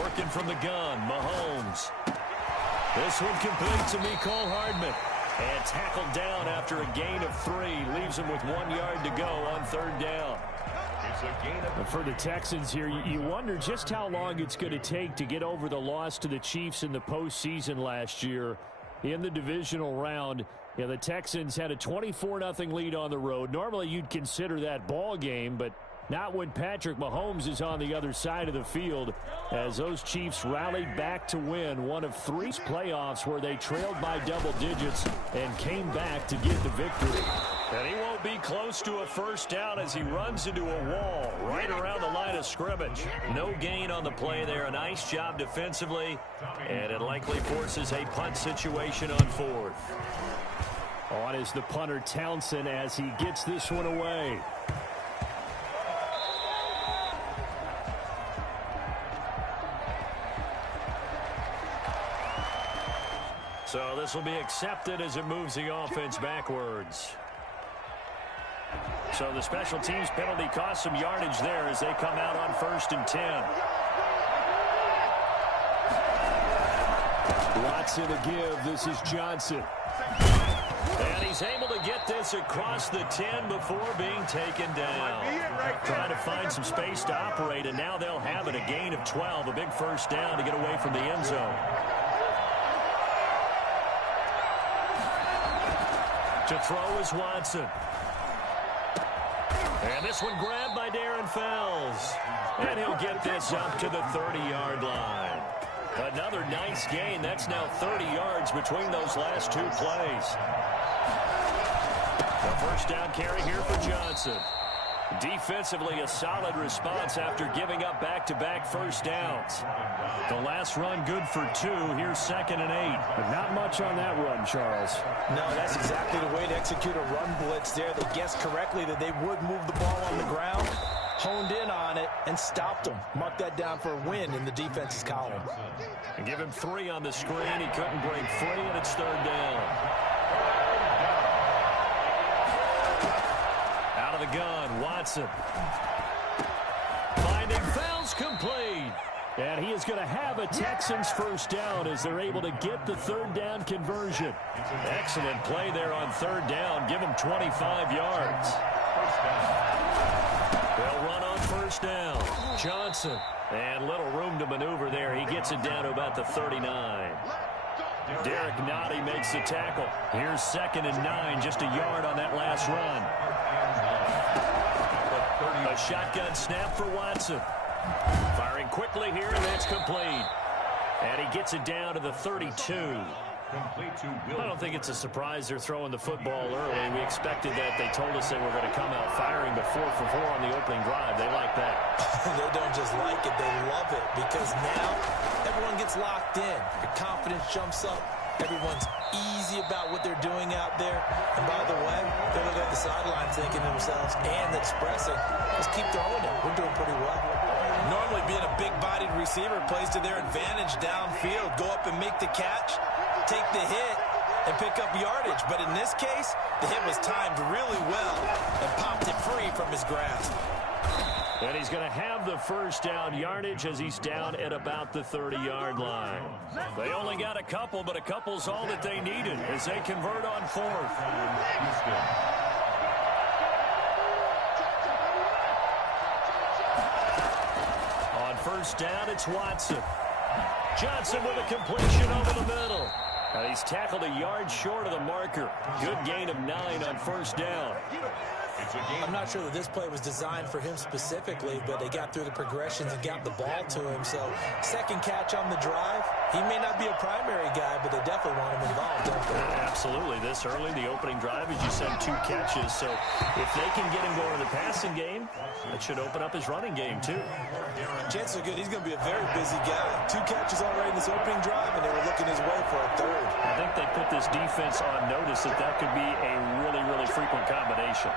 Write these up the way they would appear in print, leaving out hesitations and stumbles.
Working from the gun, Mahomes. This one complete to Mecole Hardman. And tackled down after a gain of 3. Leaves him with 1 yard to go on 3rd down. For the Texans here, you wonder just how long it's going to take to get over the loss to the Chiefs in the postseason last year in the divisional round. Yeah, the Texans had a 24-0 lead on the road. Normally you'd consider that ball game, but not when Patrick Mahomes is on the other side of the field, as those Chiefs rallied back to win one of 3 playoffs where they trailed by double digits and came back to get the victory. And he won't be close to a first down as he runs into a wall right around the line of scrimmage. No gain on the play there. A nice job defensively, and it likely forces a punt situation on 4th. On is the punter Townsend as he gets this one away. So this will be accepted as it moves the offense backwards. So the special teams penalty cost some yardage there as they come out on 1st and 10. Watson to give. This is Johnson. And he's able to get this across the 10 before being taken down. Trying to find some space to operate, and now they'll have it. A gain of 12, a big first down to get away from the end zone. To throw is Watson. And this one grabbed by Darren Fells. And he'll get this up to the 30-yard line. Another nice gain. That's now 30 yards between those last 2 plays. The first down carry here for Johnson. Defensively, a solid response after giving up back-to-back first downs. The last run good for 2. Here's 2nd and 8. But not much on that run, Charles. No, that's exactly the way to execute a run blitz there. They guessed correctly that they would move the ball on the ground, honed in on it, and stopped them. Mark that down for a win in the defense's column. And give him 3 on the screen. He couldn't break free, and it's 3rd down. Out of the gun, Watson. Finding Fells complete. And he is going to have a Texans first down as they're able to get the 3rd down conversion. Excellent play there on 3rd down. Give him 25 yards. They'll run on 1st down. Johnson. And little room to maneuver there. He gets it down to about the 39. Derek Nottie makes the tackle. Here's 2nd and 9. Just a yard on that last run. A shotgun snap for Watson. Firing quickly here, and that's complete. And he gets it down to the 32. I don't think it's a surprise they're throwing the football early. We expected that. They told us they were going to come out firing, but 4 for 4 on the opening drive. They like that. They don't just like it, they love it, because now everyone gets locked in. Your confidence jumps up. Everyone's easy about what they're doing out there. And by the way, they're looking at the sideline thinking to themselves and expressing, let's keep throwing it. We're doing pretty well. Normally being a big-bodied receiver plays to their advantage downfield. Go up and make the catch, take the hit, and pick up yardage. But in this case, the hit was timed really well and popped it free from his grasp. And he's going to have the first down yardage as he's down at about the 30-yard line. They only got a couple, but a couple's all that they needed as they convert on 4th. On 1st down, it's Watson. Johnson with a completion over the middle. And he's tackled a yard short of the marker. Good gain of 9 on 1st down. I'm not sure that this play was designed for him specifically, but they got through the progressions and got the ball to him. So, 2nd catch on the drive. He may not be a primary guy, but they definitely want him involved, don't they? Absolutely. This early, the opening drive, as you said, 2 catches. So, if they can get him going in the passing game, that should open up his running game, too. Chances are good. He's going to be a very busy guy. 2 catches already in this opening drive, and they were looking his way for a 3rd. I think they put this defense on notice that that could be a really, really frequent combination.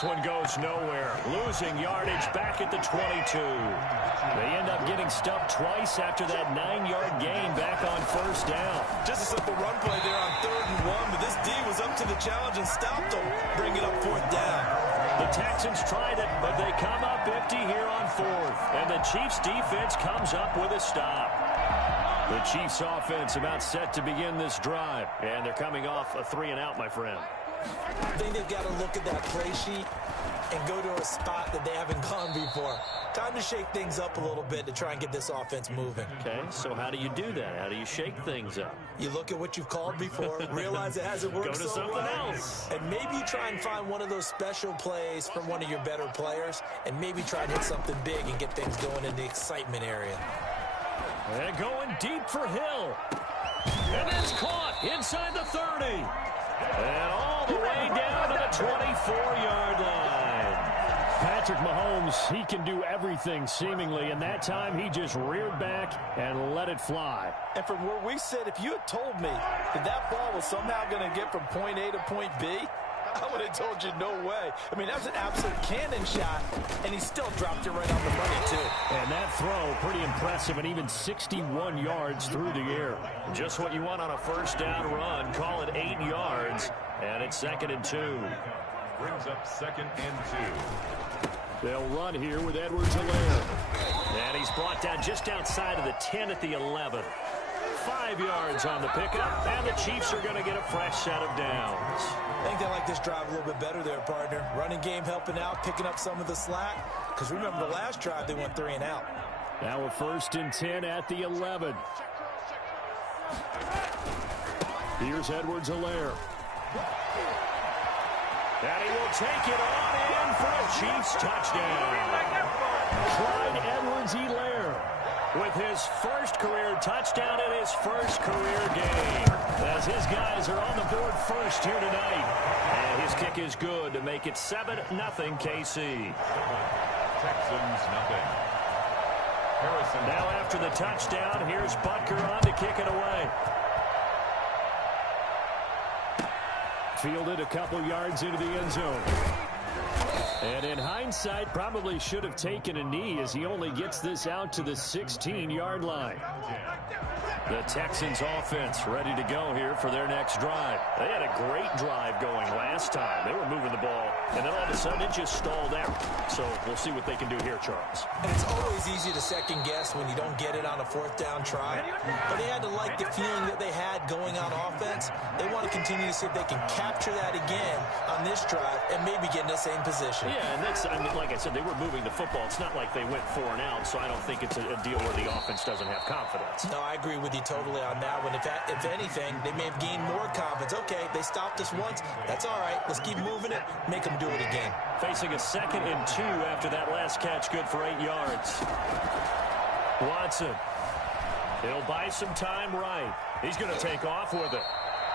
this one goes nowhere. Losing yardage back at the 22. They end up getting stuffed twice after that 9-yard gain back on first down. Just a simple run play there on 3rd and 1, but this D was up to the challenge and stopped them, bringing up 4th down. The Texans tried it, but they come up empty here on 4th. And the Chiefs defense comes up with a stop. The Chiefs offense about set to begin this drive. And they're coming off a 3-and-out, my friend. I think they've got to look at that play sheet and go to a spot that they haven't gone before. Time to shake things up a little bit to try and get this offense moving. Okay, so how do you do that? How do you shake things up? You look at what you've called before, realize it hasn't worked so well. Go to something else. And maybe you try and find one of those special plays from one of your better players, and maybe try and hit something big and get things going in the excitement area. And going deep for Hill. And it's caught inside the 30. And all the way down to the 24-yard line. Patrick Mahomes, he can do everything seemingly, and that time he just reared back and let it fly. And from where we sit, if you had told me that that ball was somehow going to get from point A to point B, I would have told you no way. I mean, that was an absolute cannon shot, and he still dropped it right on the money, too. And that throw, pretty impressive, and even 61 yards through the air. Just what you want on a first down run. Call it 8 yards, and it's 2nd and 2. Brings up 2nd and 2. They'll run here with Edwards-Helaire. And he's brought down just outside of the 10 at the 11. 5 yards on the pickup, and the Chiefs are going to get a fresh set of downs. I think they like this drive a little bit better there, partner. Running game helping out, picking up some of the slack. Because remember, the last drive, they went 3-and-out. Now a 1st and 10 at the 11. Here's Edwards-Helaire. And he will take it on in for a Chiefs touchdown. Clyde Edwards-Helaire with his first career touchdown in his first career game. As his guys are on the board first here tonight. And his kick is good to make it 7-0 KC. Texans nothing. Harrison. Now after the touchdown, here's Butker on to kick it away. Fielded a couple yards into the end zone. And in hindsight, probably should have taken a knee as he only gets this out to the 16-yard line. The Texans offense ready to go here for their next drive. They had a great drive going last time. They were moving the ball, and then all of a sudden it just stalled out. So we'll see what they can do here, Charles. And it's always easy to second guess when you don't get it on a 4th down try. But they had to like the feeling that they had going on offense. They want to continue to see if they can capture that again on this drive and maybe get in the same position. Yeah, and that's, I mean, like I said, they were moving the football. It's not like they went 4 and out, so I don't think it's a deal where the offense doesn't have confidence. No, I agree with you totally on that one. If anything, they may have gained more confidence. Okay, they stopped us once. That's all right. Let's keep moving it. Make them do it again. Facing a 2nd and 2 after that last catch, good for 8 yards. Watson. He'll buy some time right. He's going to take off with it.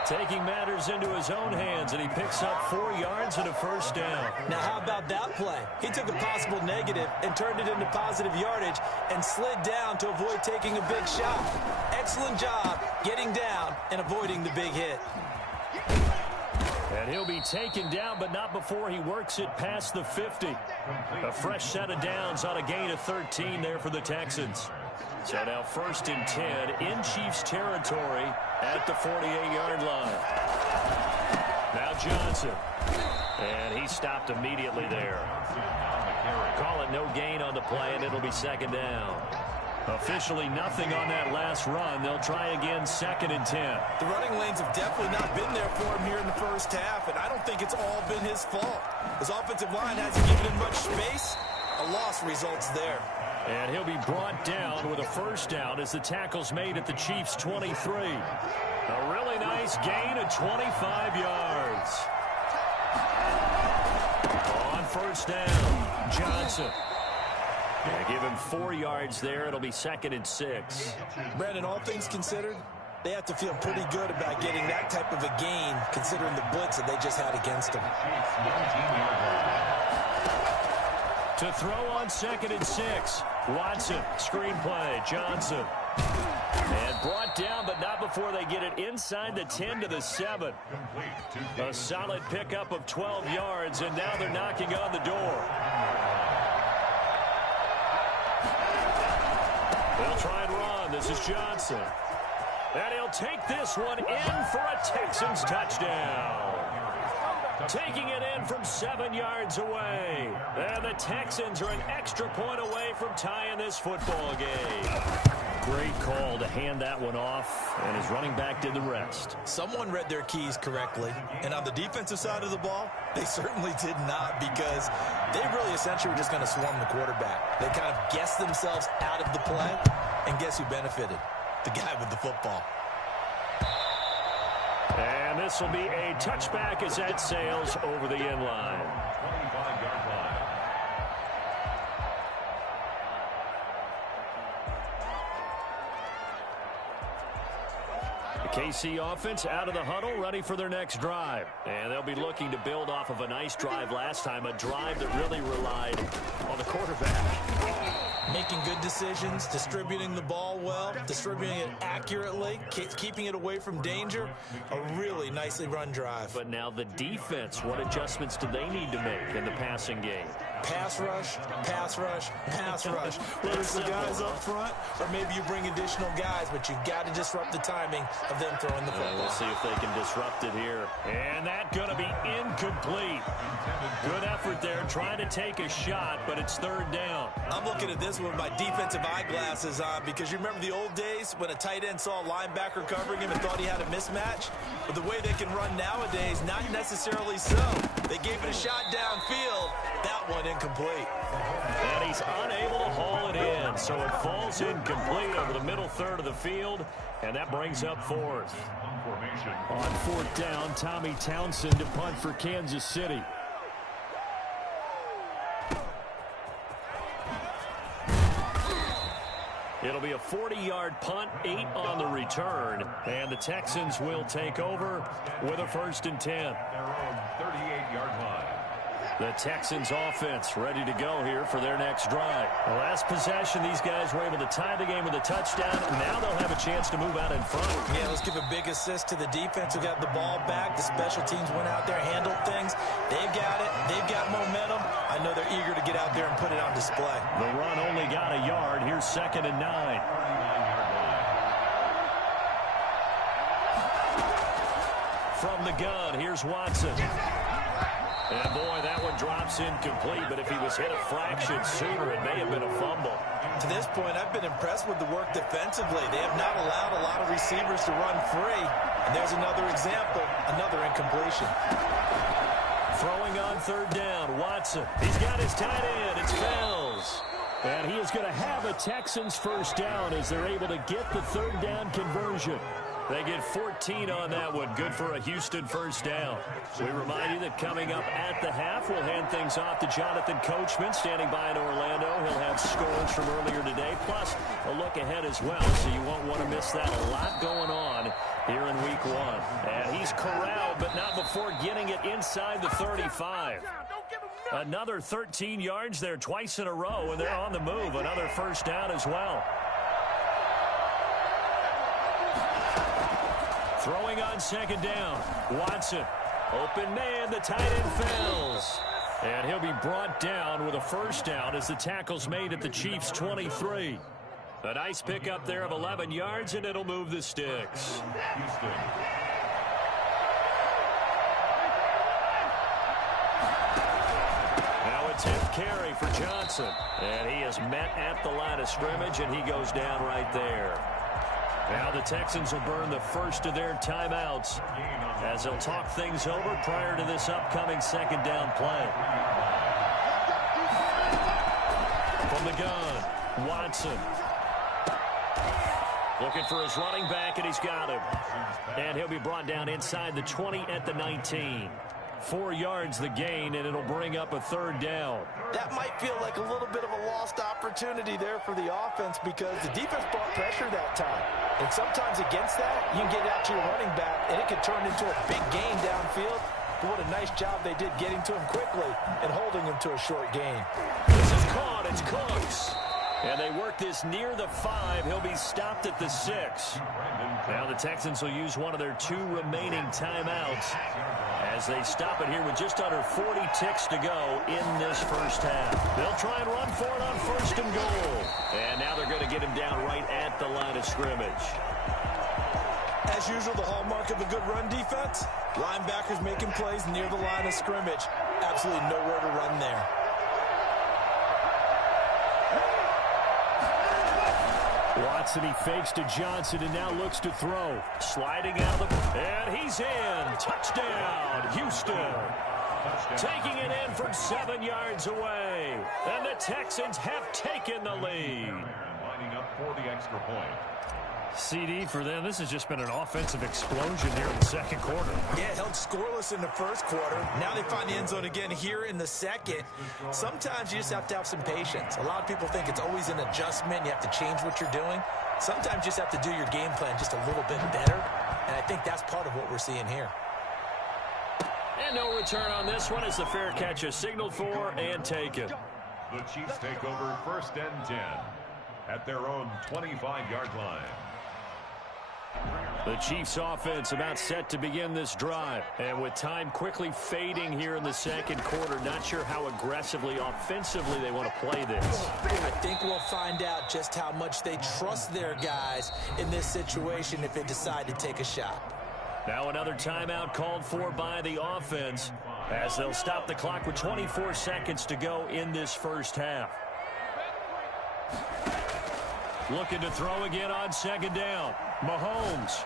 Taking matters into his own hands, and he picks up 4 yards and a first down. Now, how about that play? He took a possible negative and turned it into positive yardage and slid down to avoid taking a big shot. Excellent job getting down and avoiding the big hit. And he'll be taken down, but not before he works it past the 50. A fresh set of downs on a gain of 13 there for the Texans. So now 1st and 10 in Chiefs territory at the 48-yard line. Now Johnson. And he stopped immediately there. Call it no gain on the play, and it'll be 2nd down. Officially nothing on that last run. They'll try again 2nd and 10. The running lanes have definitely not been there for him here in the first half, and I don't think it's all been his fault. His offensive line hasn't given him much space. A loss results there. And he'll be brought down with a first down as the tackle's made at the Chiefs' 23. A really nice gain of 25 yards. On first down, Johnson. And give him 4 yards there. It'll be 2nd and 6. Brandon, all things considered, they have to feel pretty good about getting that type of a gain considering the blitz that they just had against them. To throw on 2nd and 6. Watson, screen play, Johnson. And brought down, but not before before they get it inside the 10 to the 7. A solid pickup of 12 yards, and now they're knocking on the door. They'll try and run. This is Johnson. And he'll take this one in for a Texans touchdown. Taking it in from 7 yards away. And the Texans are an extra point away from tying this football game. Great call to hand that one off, and his running back did the rest. Someone read their keys correctly, and on the defensive side of the ball, they certainly did not, because they really essentially were just going to swarm the quarterback. They kind of guessed themselves out of the play, and guess who benefited? The guy with the football. And this will be a touchback as that sails over the end line. 25-yard line. The KC offense out of the huddle, ready for their next drive. And they'll be looking to build off of a nice drive last time, a drive that really relied on the quarterback. Making good decisions, distributing the ball well, distributing it accurately, keeping it away from danger. A really nicely run drive. But now the defense, what adjustments do they need to make in the passing game? Pass rush, pass rush, pass rush. Whether it's the guys up front or maybe you bring additional guys, but you've got to disrupt the timing of them throwing the football. We'll see if they can disrupt it here. And that's going to be incomplete. Good effort there, trying to take a shot, but it's third down. I'm looking at this with my defensive eyeglasses on, because you remember the old days when a tight end saw a linebacker covering him and thought he had a mismatch? But the way they can run nowadays, not necessarily so. They gave it a shot downfield. That one incomplete. And he's unable to haul it in, so it falls incomplete over the middle third of the field, and that brings up fourth. On fourth down, Tommy Townsend to punt for Kansas City. It'll be a 40-yard punt, 8 on the return, and the Texans will take over with a 1st and 10. Their own 38-yard line. The Texans offense ready to go here for their next drive. The last possession, these guys were able to tie the game with a touchdown. Now they'll have a chance to move out in front. Yeah, let's give a big assist to the defense who got the ball back. The special teams went out there, handled things. They've got it. They've got momentum. I know they're eager to get out there and put it on display. The run only got a yard. Here's 2nd and 9. 39-yard line. From the gun, here's Watson. And boy, that one drops incomplete, but if he was hit a fraction sooner, it may have been a fumble. To this point, I've been impressed with the work defensively. They have not allowed a lot of receivers to run free. And there's another example, another incompletion. Throwing on 3rd down, Watson. He's got his tight end. It's Fells. And he is going to have a Texans 1st down as they're able to get the 3rd down conversion. They get 14 on that one. Good for a Houston 1st down. We remind you that coming up at the half, we'll hand things off to Jonathan Coachman, standing by in Orlando. He'll have scores from earlier today, plus a look ahead as well, so you won't want to miss that. A lot going on here in week 1. And he's corralled, but not before getting it inside the 35. Another 13 yards there twice in a row, and they're on the move. Another 1st down as well. Throwing on 2nd down, Watson. Open man, the tight end Fells. And he'll be brought down with a 1st down as the tackle's made at the Chiefs' 23. A nice pickup there of 11 yards, and it'll move the sticks. Houston. Now a 10th carry for Johnson. And he is met at the line of scrimmage, and he goes down right there. Now the Texans will burn the first of their timeouts as they'll talk things over prior to this upcoming 2nd down play. From the gun, Watson. Looking for his running back, and he's got him. And he'll be brought down inside the 20 at the 19. 4 yards the gain, and it'll bring up a 3rd down. That might feel like a little bit of a lost opportunity there for the offense, because the defense brought pressure that time. And sometimes against that, you can get out to your running back, and it can turn into a big gain downfield. But what a nice job they did getting to him quickly and holding him to a short gain. This is caught. It's Cooks. And they work this near the 5. He'll be stopped at the 6. Now the Texans will use one of their 2 remaining timeouts as they stop it here with just under 40 ticks to go in this first half. They'll try and run for it on 1st and goal. And now they're going to get him down right at the line of scrimmage. As usual, the hallmark of a good run defense, linebackers making plays near the line of scrimmage. Absolutely nowhere to run there. Watson, he fakes to Johnson and now looks to throw. Sliding out of the... And he's in. Touchdown, Houston. Taking it in from 7 yards away. And the Texans have taken the lead. Lining up for the extra point. CD for them. This has just been an offensive explosion here in the second quarter. Yeah, held scoreless in the first quarter. Now they find the end zone again here in the second. Sometimes you just have to have some patience. A lot of people think it's always an adjustment. You have to change what you're doing. Sometimes you just have to do your game plan just a little bit better. And I think that's part of what we're seeing here. And no return on this one as the fair catch is signaled for and taken. The Chiefs take over 1st and 10 at their own 25-yard line. The Chiefs offense about set to begin this drive. And with time quickly fading here in the second quarter, not sure how aggressively, offensively they want to play this. I think we'll find out just how much they trust their guys in this situation if they decide to take a shot. Now another timeout called for by the offense as they'll stop the clock with 24 seconds to go in this first half. Looking to throw again on 2nd down. Mahomes.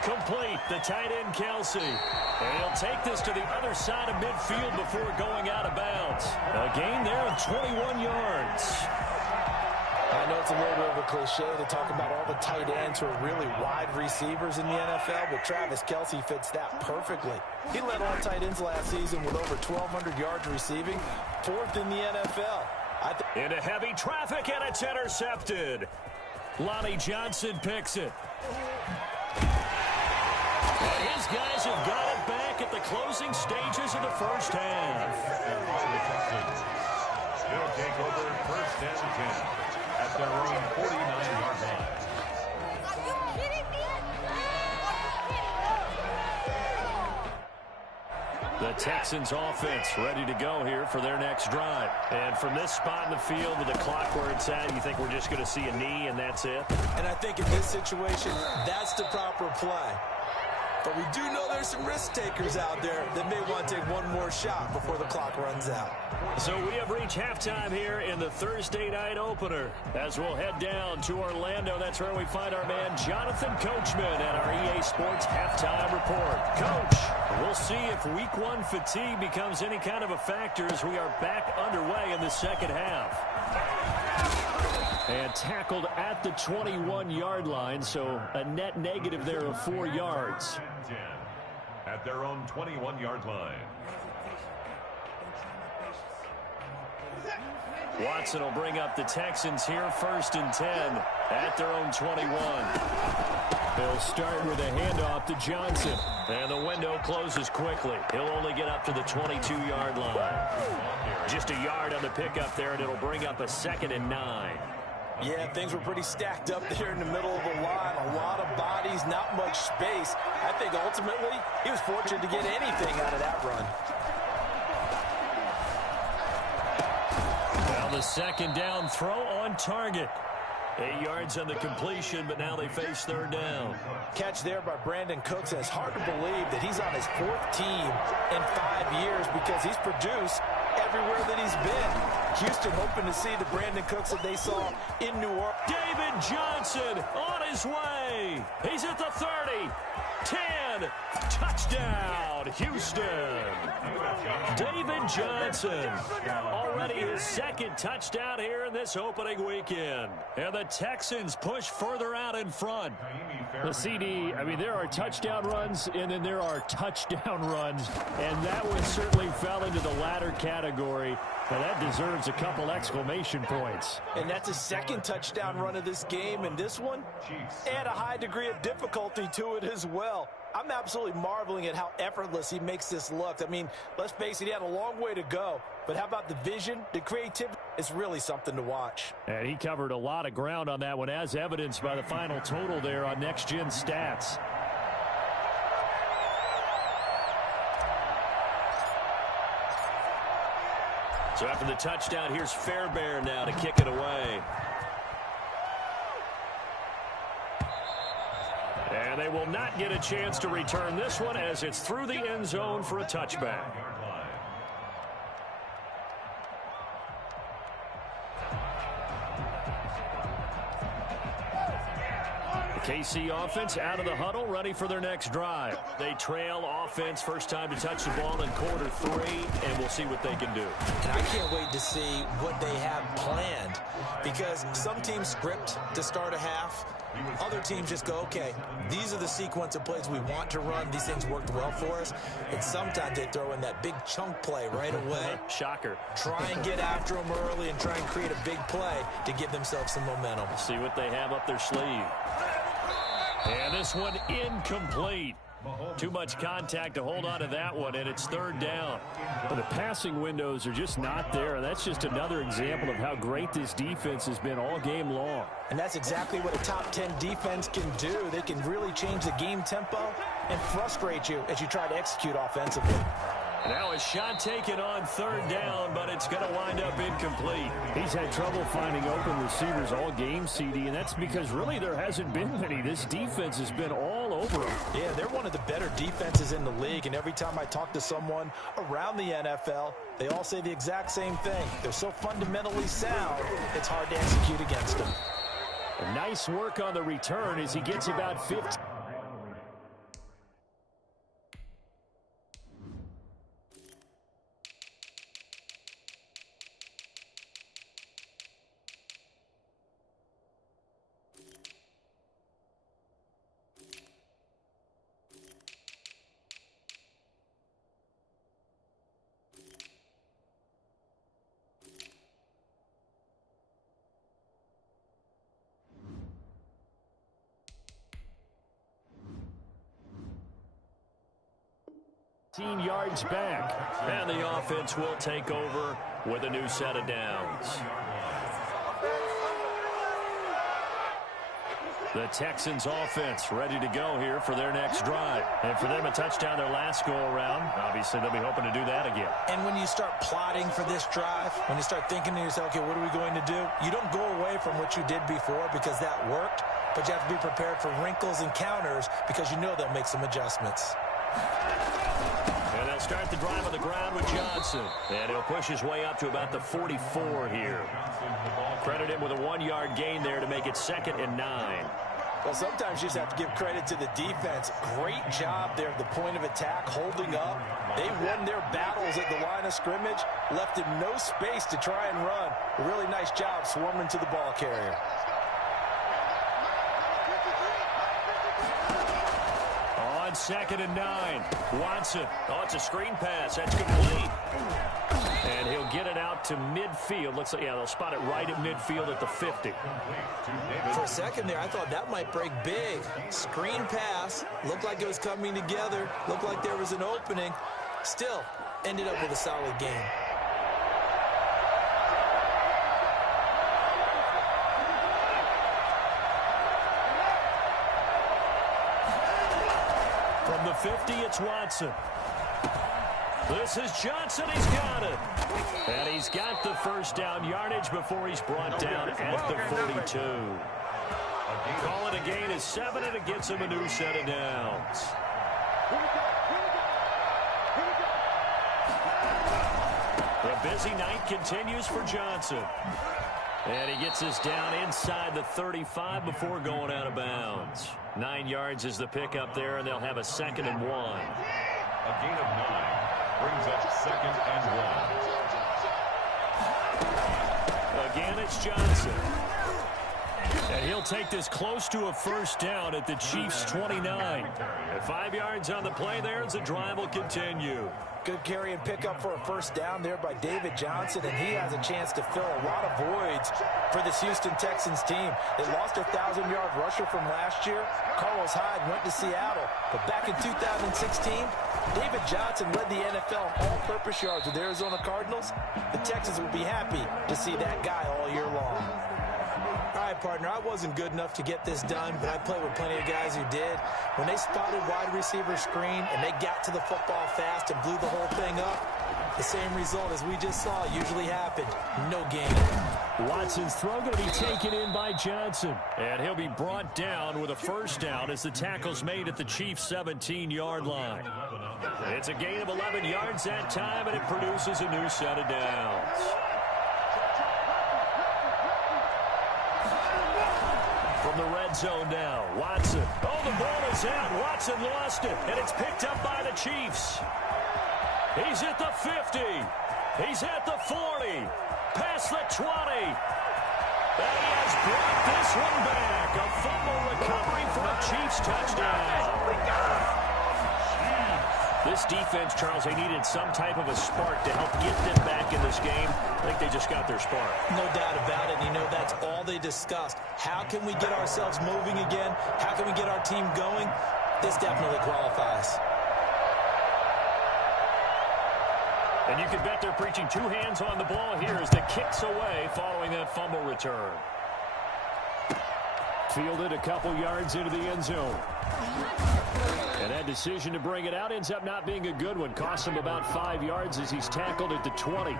Complete. The tight end, Kelsey. And he'll take this to the other side of midfield before going out of bounds. A gain there of 21 yards. I know it's a little bit of a cliche to talk about all the tight ends who are really wide receivers in the NFL, but Travis Kelce fits that perfectly. He led all tight ends last season with over 1,200 yards receiving, 4th in the NFL. Into heavy traffic, and it's intercepted. Lonnie Johnson picks it. And his guys have got it back at the closing stages of the first half. They'll take over 1st and 10 at their own 49-yard line. Are you kidding me? The Texans offense ready to go here for their next drive. And from this spot in the field with the clock where it's at, you think we're just going to see a knee and that's it? And I think in this situation, that's the proper play. But we do know there's some risk takers out there that may want to take one more shot before the clock runs out. So we have reached halftime here in the Thursday night opener. As we'll head down to Orlando, that's where we find our man Jonathan Coachman at our EA Sports Halftime Report. Coach, we'll see if Week 1 fatigue becomes any kind of a factor as we are back underway in the second half. And tackled at the 21-yard line, so a net negative there of 4 yards. At their own 21-yard line. Watson will bring up the Texans here 1st and 10 at their own 21. They'll start with a handoff to Johnson. And the window closes quickly. He'll only get up to the 22-yard line. Just a yard on the pickup there, and it'll bring up a 2nd and 9. Yeah, things were pretty stacked up there in the middle of the line. A lot of bodies, not much space. I think ultimately he was fortunate to get anything out of that run. Now the 2nd down throw on target. 8 yards on the completion, but now they face 3rd down. Catch there by Brandon Cooks, and it's hard to believe that he's on his 4th team in 5 years because he's produced everywhere that he's been. Houston hoping to see the Brandon Cooks that they saw in New Orleans. David Johnson on his way. He's at the 30. 10. Touchdown, Houston. David Johnson. Already his 2nd touchdown here in this opening weekend. And the Texans push further out in front. The CD, I mean, there are touchdown runs, and then there are touchdown runs. And that one certainly fell into the latter category. Now that deserves a couple exclamation points. And that's his 2nd touchdown run of this game. And this one, add a high degree of difficulty to it as well. I'm absolutely marveling at how effortless he makes this look. I mean, let's face it, he had a long way to go. But how about the vision, the creativity? It's really something to watch. And he covered a lot of ground on that one, as evidenced by the final total there on Next Gen Stats. So after the touchdown, here's Fairbairn now to kick it away. And they will not get a chance to return this one as it's through the end zone for a touchback. KC offense out of the huddle, ready for their next drive. They trail offense, first time to touch the ball in quarter 3, and we'll see what they can do. And I can't wait to see what they have planned, because some teams script to start a half. Other teams just go, okay, these are the sequence of plays we want to run. These things worked well for us. And sometimes they throw in that big chunk play right away. Shocker. Try and get after them early and try and create a big play to give themselves some momentum. See what they have up their sleeve. And this one incomplete. Too much contact to hold on to that one, and it's third down. But the passing windows are just not there. That's just another example of how great this defense has been all game long. And that's exactly what a top 10 defense can do. They can really change the game tempo and frustrate you as you try to execute offensively. Now a shot taken on third down, but it's going to wind up incomplete. He's had trouble finding open receivers all game, CD, and that's because really there hasn't been many. This defense has been all over them. Yeah, they're one of the better defenses in the league, and every time I talk to someone around the NFL, they all say the exact same thing. They're so fundamentally sound, it's hard to execute against them. A nice work on the return as he gets about 50. Yards back. And the offense will take over with a new set of downs. The Texans offense ready to go here for their next drive. And for them a touchdown their last go-around. Obviously, they'll be hoping to do that again. And when you start plotting for this drive, when you start thinking to yourself, okay, what are we going to do? You don't go away from what you did before because that worked, but you have to be prepared for wrinkles and counters because you know they'll make some adjustments. And they'll start the drive on the ground with Johnson. And he'll push his way up to about the 44 here. Credit him with a 1-yard gain there to make it 2nd and 9. Well, sometimes you just have to give credit to the defense. Great job there at the point of attack, holding up. They won their battles at the line of scrimmage, left him no space to try and run. A really nice job swarming to the ball carrier. On 2nd and 9, Watson. Oh, it's a screen pass. That's complete. And he'll get it out to midfield. Looks like, yeah, they'll spot it right at midfield at the 50. For a second there, I thought that might break big. Screen pass. Looked like it was coming together. Looked like there was an opening. Still, ended up with a solid game. From the 50, it's Watson. This is Johnson. He's got it. And he's got the first down yardage before he's brought down at the 42. Call it a gain of 7, and it gets him a new set of downs. The busy night continues for Johnson. And he gets us down inside the 35 before going out of bounds. 9 yards is the pickup there, and they'll have a 2nd and 1. A gain of 9 brings up 2nd and 1. Again, it's Johnson. And he'll take this close to a first down at the Chiefs' 29. At 5 yards on the play there as the drive will continue. Good carry and pickup for a first down there by David Johnson, and he has a chance to fill a lot of voids for this Houston Texans team. They lost their 1,000-yard rusher from last year. Carlos Hyde went to Seattle, but back in 2016, David Johnson led the NFL in all-purpose yards with Arizona Cardinals. The Texans will be happy to see that guy all year long. All right, partner, I wasn't good enough to get this done, but I played with plenty of guys who did. When they spotted wide receiver screen and they got to the football fast and blew the whole thing up, the same result as we just saw usually happened. No gain. Watson's throw going to be taken in by Johnson. And he'll be brought down with a first down as the tackle's made at the Chiefs' 17-yard line. It's a gain of 11 yards that time, and it produces a new set of downs. From the red zone now, Watson. Oh, the ball is out. Watson lost it, and it's picked up by the Chiefs. He's at the 50. He's at the 40. Past the 20. And he has brought this one back. A fumble recovery for a Chiefs touchdown. This defense, Charles, they needed some type of a spark to help get them back in this game. I think they just got their spark. No doubt about it. You know, that's all they discussed. How can we get ourselves moving again? How can we get our team going? This definitely qualifies. And you can bet they're preaching two hands on the ball here as the kick's away following that fumble return. Fielded a couple yards into the end zone. And that decision to bring it out ends up not being a good one. Cost him about 5 yards as he's tackled at the 20.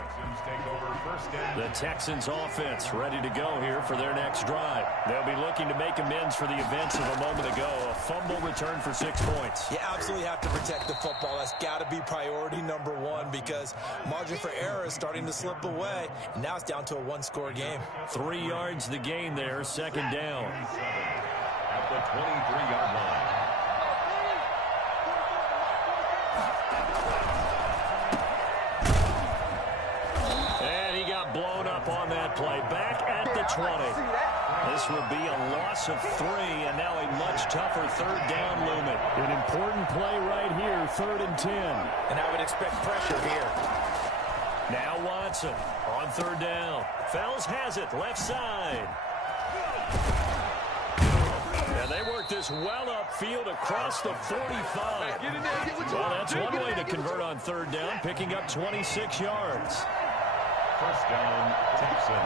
The Texans offense ready to go here for their next drive. They'll be looking to make amends for the events of a moment ago. A fumble return for 6 points. You absolutely have to protect the football. That's got to be priority number one because margin for error is starting to slip away. And now it's down to a one-score game. 3 yards the gain there, second down. At the 23-yard line. Blown up on that play. Back at the 20. This will be a loss of 3, and now a much tougher third down looming. An important play right here, 3rd and 10. And I would expect pressure here. Now Watson on 3rd down. Fells has it, left side. And they work this well upfield across the 45. Well, that's one way to convert on 3rd down, picking up 26 yards. First down, Texans.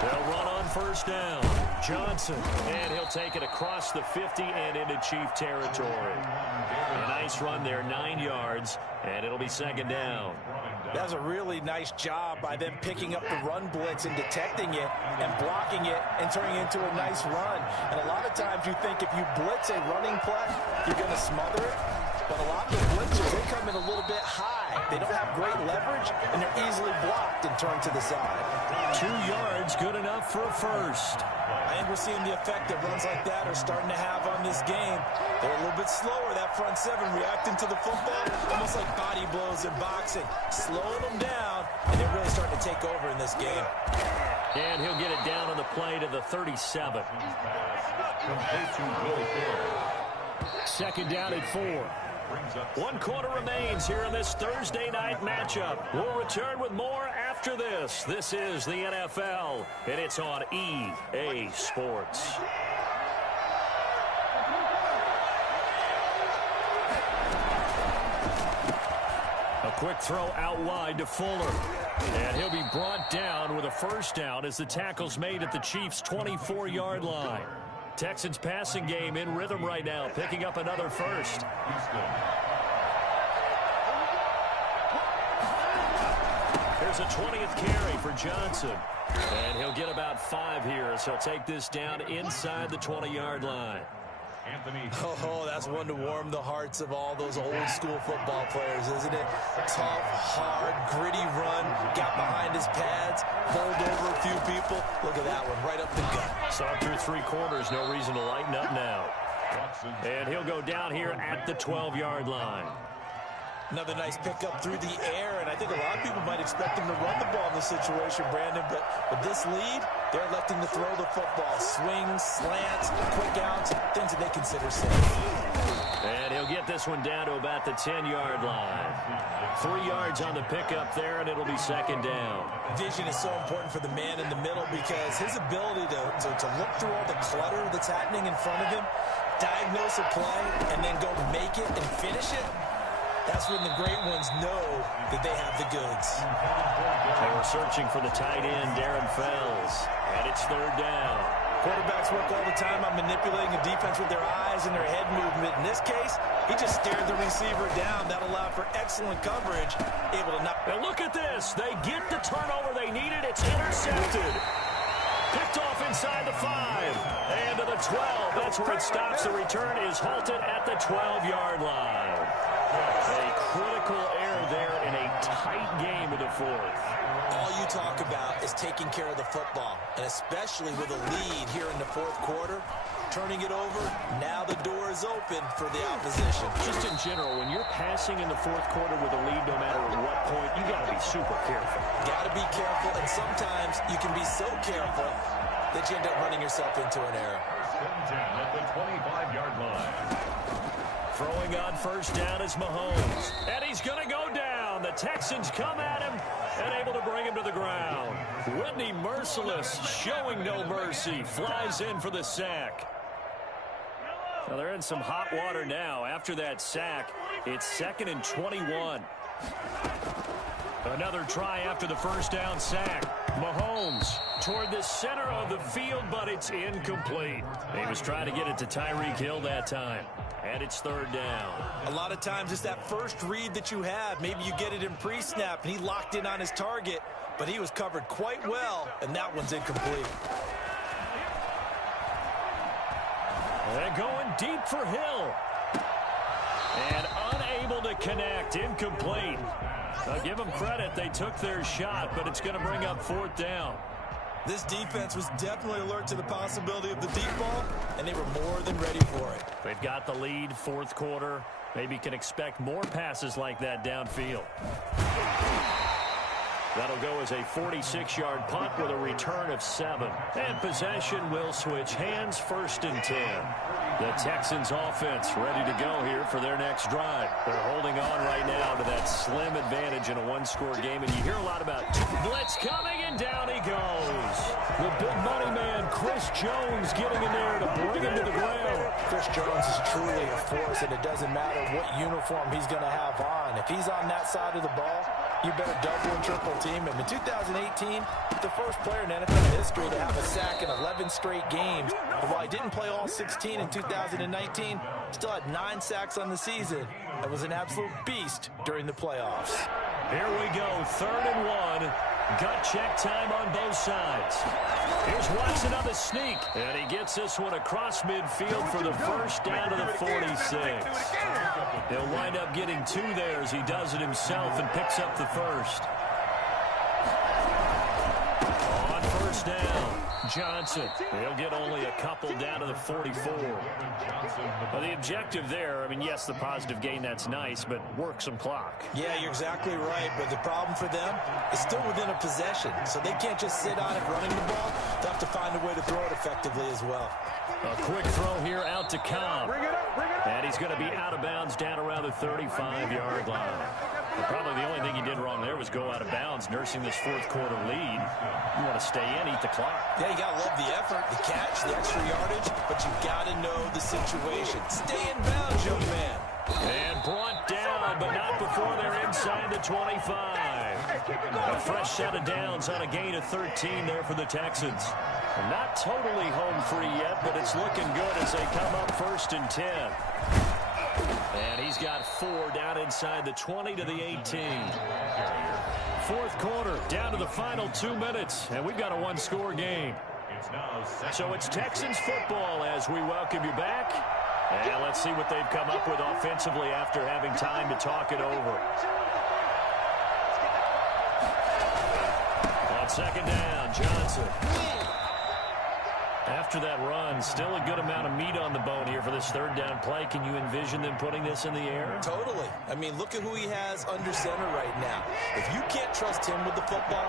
They'll run on first down. Johnson, and he'll take it across the 50 and into Chief territory. A nice run there, 9 yards, and it'll be second down. That's a really nice job by them picking up the run blitz and detecting it and blocking it and turning it into a nice run. And a lot of times you think if you blitz a running play, you're going to smother it. But a lot of the blitzers, they come in a little bit high. They don't have great leverage, and they're easily blocked and turned to the side. 2 yards, good enough for a first. I think we're seeing the effect that runs like that are starting to have on this game. They're a little bit slower, that front seven, reacting to the football, almost like body blows in boxing, slowing them down, and they're really starting to take over in this game. And he'll get it down on the play to the 37. Second down at 4. 1 quarter remains here in this Thursday night matchup. We'll return with more after this. This is the NFL, and it's on EA Sports. A quick throw out wide to Fuller. And he'll be brought down with a first down as the tackle's made at the Chiefs' 24-yard line. Texans passing game in rhythm right now, picking up another first. Here's a 20th carry for Johnson. And he'll get about 5 here as he'll take this down inside the 20-yard line. Oh, that's one to warm the hearts of all those old-school football players, isn't it? Tough, hard, gritty run, got behind his pads, bowled over a few people. Look at that one, right up the gut. Saw him through 3 quarters, no reason to lighten up now. And he'll go down here at the 12-yard line. Another nice pickup through the air, and I think a lot of people might expect him to run the ball in this situation, Brandon, but with this lead, they're electing to throw the football. Swings, slants, quick outs, things that they consider safe. And he'll get this one down to about the 10-yard line. 3 yards on the pickup there, and it'll be second down. Vision is so important for the man in the middle because his ability to look through all the clutter that's happening in front of him, diagnose a play, and then go make it and finish it, that's when the great ones know that they have the goods. They were searching for the tight end, Darren Fells, and it's third down. Quarterbacks work all the time on manipulating a defense with their eyes and their head movement. In this case, he just stared the receiver down. That allowed for excellent coverage, able to knock. And look at this. They get the turnover they needed. It's intercepted. Picked off inside the 5 and to the 12. That's where it stops. The return is halted at the 12-yard line. A critical error there in a tight game of the fourth. All you talk about is taking care of the football, and especially with a lead here in the fourth quarter, turning it over, now the door is open for the opposition. Just in general, when you're passing in the fourth quarter with a lead, no matter at what point, you got to be super careful. Got to be careful, and sometimes you can be so careful that you end up running yourself into an error. At the 25-yard line. Throwing on first down is Mahomes. And he's going to go down. The Texans come at him and able to bring him to the ground. Whitney Merciless, showing no mercy, flies in for the sack. Now they're in some hot water now. After that sack, it's 2nd and 21. Another try after the first down sack. Mahomes toward the center of the field, but it's incomplete. He was trying to get it to Tyreek Hill that time. And it's third down. A lot of times it's that first read that you have. Maybe you get it in pre-snap, and he locked in on his target, but he was covered quite well, and that one's incomplete. They're going deep for Hill. And unable to connect. Incomplete. I'll give them credit. They took their shot, but it's going to bring up fourth down. This defense was definitely alert to the possibility of the deep ball, and they were more than ready for it. They've got the lead, fourth quarter. Maybe can expect more passes like that downfield. That'll go as a 46-yard punt with a return of 7. And possession will switch hands, 1st and 10. The Texans offense ready to go here for their next drive. They're holding on right now to that slim advantage in a one-score game. And you hear a lot about blitz coming, and down he goes. The big money man, Chris Jones, getting in there to bring him to the ground. Chris Jones is truly a force, and it doesn't matter what uniform he's going to have on. If he's on that side of the ball, you better double and triple team him. In 2018, the first player in NFL history to have a sack in 11 straight games. But while he didn't play all 16 in 2019, still had 9 sacks on the season. That was an absolute beast during the playoffs. Here we go, 3rd and 1. Gut check time on both sides. Here's Watson on the sneak, and he gets this one across midfield for the first down to the 46. He'll wind up getting 2 there as he does it himself and picks up the first. On first down, Johnson. He'll get only a couple down to the 44. Well, the objective there, I mean, yes, the positive gain, that's nice, but work some clock. Yeah, you're exactly right, but the problem for them is still within a possession, so they can't just sit on it running the ball. They'll have to find a way to throw it effectively as well. A quick throw here out to Cobb. And he's going to be out of bounds down around the 35-yard line. And probably the only thing he did wrong there was go out of bounds, nursing this fourth quarter lead. You want to stay in, eat the clock. Yeah, you got to love the effort, the catch, the extra yardage, but you got to know the situation. Stay in bounds, young man. And brought down, but not before they're inside the 25. A fresh set of downs on a gain of 13 there for the Texans. Not totally home free yet, but it's looking good as they come up 1st and 10. And he's got 4 down inside the 20 to the 18. Fourth quarter, down to the final 2 minutes, and we've got a one-score game. So it's Texans football as we welcome you back. And let's see what they've come up with offensively after having time to talk it over. On second down, Johnson. After that run, still a good amount of meat on the bone here for this third down play. Can you envision them putting this in the air? Totally. I mean, look at who he has under center right now. If you can't trust him with the football,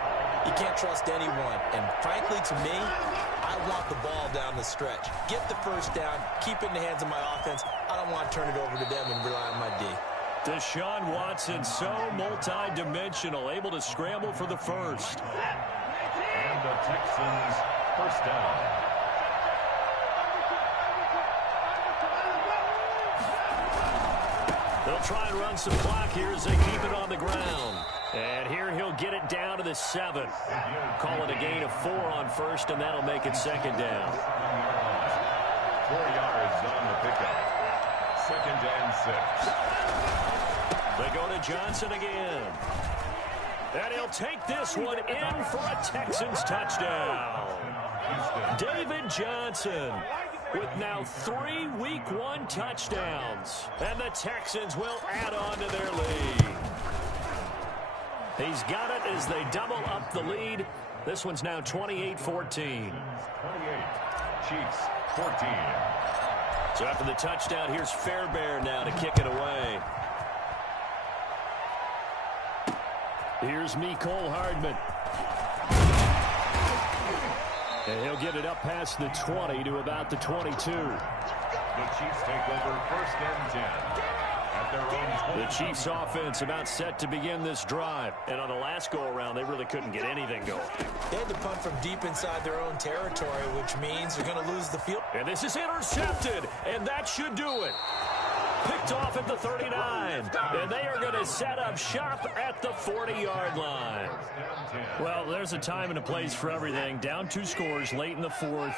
you can't trust anyone. And frankly, to me, I want the ball down the stretch. Get the first down, keep it in the hands of my offense. I don't want to turn it over to them and rely on my D. Deshaun Watson, so multi-dimensional, able to scramble for the first. And the Texans first down. They'll try and run some clock here as they keep it on the ground. And here he'll get it down to the 7. Call it a gain of 4 on first, and that'll make it second down. 4 yards on the pickup. 2nd and 6. They go to Johnson again. And he'll take this one in for a Texans touchdown. David Johnson with now 3 Week 1 touchdowns. And the Texans will add on to their lead. He's got it as they double up the lead. This one's now 28-14. 28. Chiefs 14. So after the touchdown, here's Fairbairn now to kick it away. Here's Mecole Hardman. And he'll get it up past the 20 to about the 22. The Chiefs take over 1st and 10 at their own 20. The Chiefs offense about set to begin this drive. And on the last go-around, they really couldn't get anything going. They had to punt from deep inside their own territory, which means they're going to lose the field. And this is intercepted, and that should do it. Picked off at the 39, and they are going to set up shop at the 40-yard line. Well, there's a time and a place for everything. Down 2 scores late in the 4th.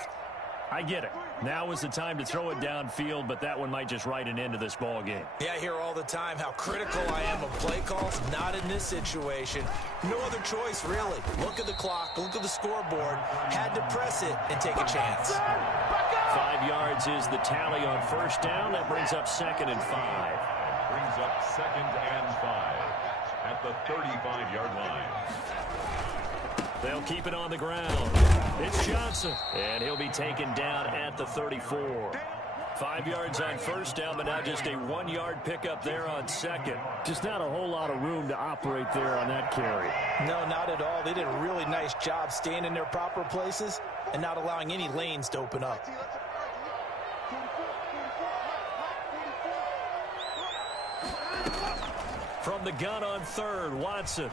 I get it. Now is the time to throw it downfield, but that one might just write an end to this ball game. Yeah, I hear all the time how critical I am of play calls. Not in this situation. No other choice, really. Look at the clock. Look at the scoreboard. Had to press it and take a chance. 5 yards is the tally on first down. That brings up 2nd and 5. Brings up 2nd and 5 at the 35-yard line. They'll keep it on the ground. It's Johnson, and he'll be taken down at the 34. 5 yards on first down, but now just a 1-yard pickup there on second. Just not a whole lot of room to operate there on that carry. No, not at all. They did a really nice job staying in their proper places and not allowing any lanes to open up. From the gun on third, Watson.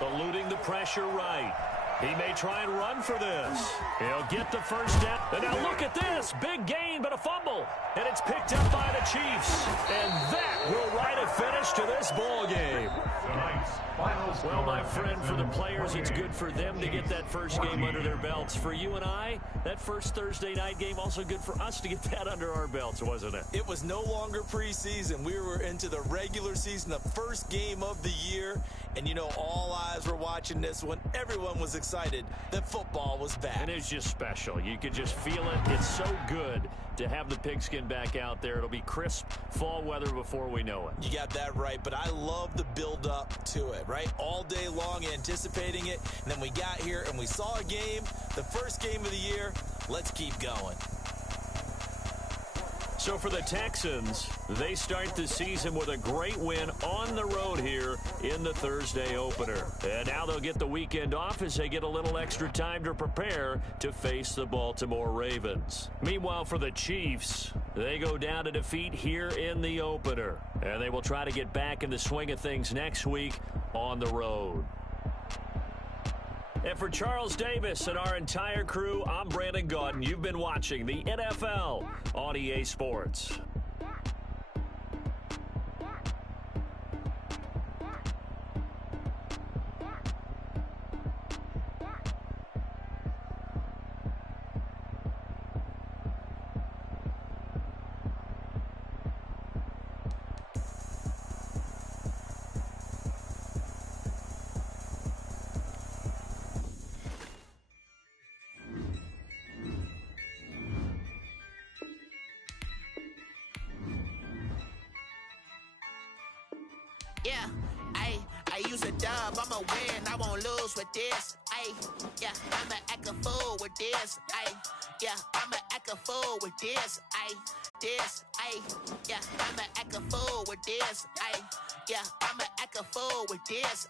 Eluding the pressure right. He may try and run for this. He'll get the first down. And now look at this. Big gain, but a fumble. And it's picked up by the Chiefs. And that will write a finish to this ball game. Well, my friend, for the players, it's good for them to get that first game under their belts. For you and I, that first Thursday night game, also good for us to get that under our belts, wasn't it? It was no longer preseason. We were into the regular season, the first game of the year. And, you know, all eyes were watching this one. Everyone was excited that football was back. And it's just special. You could just feel it. It's so good to have the pigskin back out there. It'll be crisp fall weather before we know it. You got that right, but I love the build-up to it, right? All day long anticipating it, and then we got here and we saw a game, the first game of the year. Let's keep going. So for the Texans, they start the season with a great win on the road here in the Thursday opener. And now they'll get the weekend off as they get a little extra time to prepare to face the Baltimore Ravens. Meanwhile, for the Chiefs, they go down to defeat here in the opener. And they will try to get back in the swing of things next week on the road. And for Charles Davis and our entire crew, I'm Brandon Gaudin. You've been watching the NFL on EA Sports. Yeah, I use a dub, I'ma win, I won't lose with this. Ay, yeah, I'ma act a fool with this. Ay, yeah, I'ma act a fool with this. Ay, this. Ay, yeah, I'ma act a fool with this. Ay, yeah, I'ma act a fool with this.